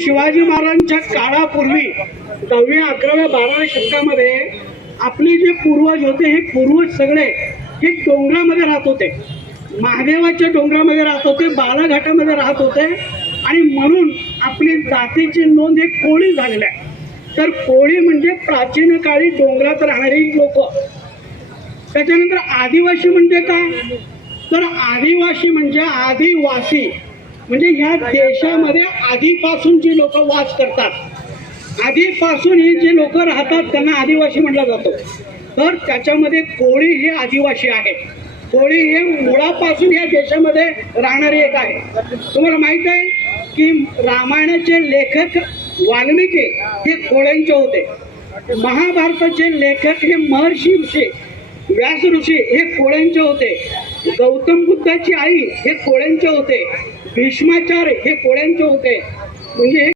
शिवाजी महाराजांच्या काळापूर्वी 10व्या 11व्या 12व्या शतकामध्ये आपले जे पूर्वज होते हे पूर्वज सगळे हे डोंगरामध्ये राहत होते, महादेवाच्या डोंगरामध्ये राहत होते, बाळाघाटामध्ये राहत होते आणि म्हणून आपली जातीची नोंद हे कोळी झालेलं आहे. तर कोळी म्हणजे प्राचीन काळी डोंगरात राहणारी लोक. त्याच्यानंतर आदिवासी म्हणजे काय, तर आदिवासी म्हणजे आदिवासी म्हणजे ह्या देशामध्ये आधीपासून जी लोक वास करतात, आधीपासून ही जे लोक राहतात त्यांना आदिवासी म्हटलं जातो. तर त्याच्यामध्ये कोळी हे आदिवासी आहे. कोळी हे मुळापासून या देशामध्ये राहणारे एक आहे. तुम्हाला माहित आहे की रामायणाचे लेखक वाल्मिकी हे कोळ्यांचे होते, महाभारताचे लेखक हे महर्षी ऋषी व्यास ऋषी हे कोळ्यांचे होते, गौतम बुद्धाची आई हे कोळ्यांचे होते, भीष्माचार्य हे कोळ्यांचे होते. म्हणजे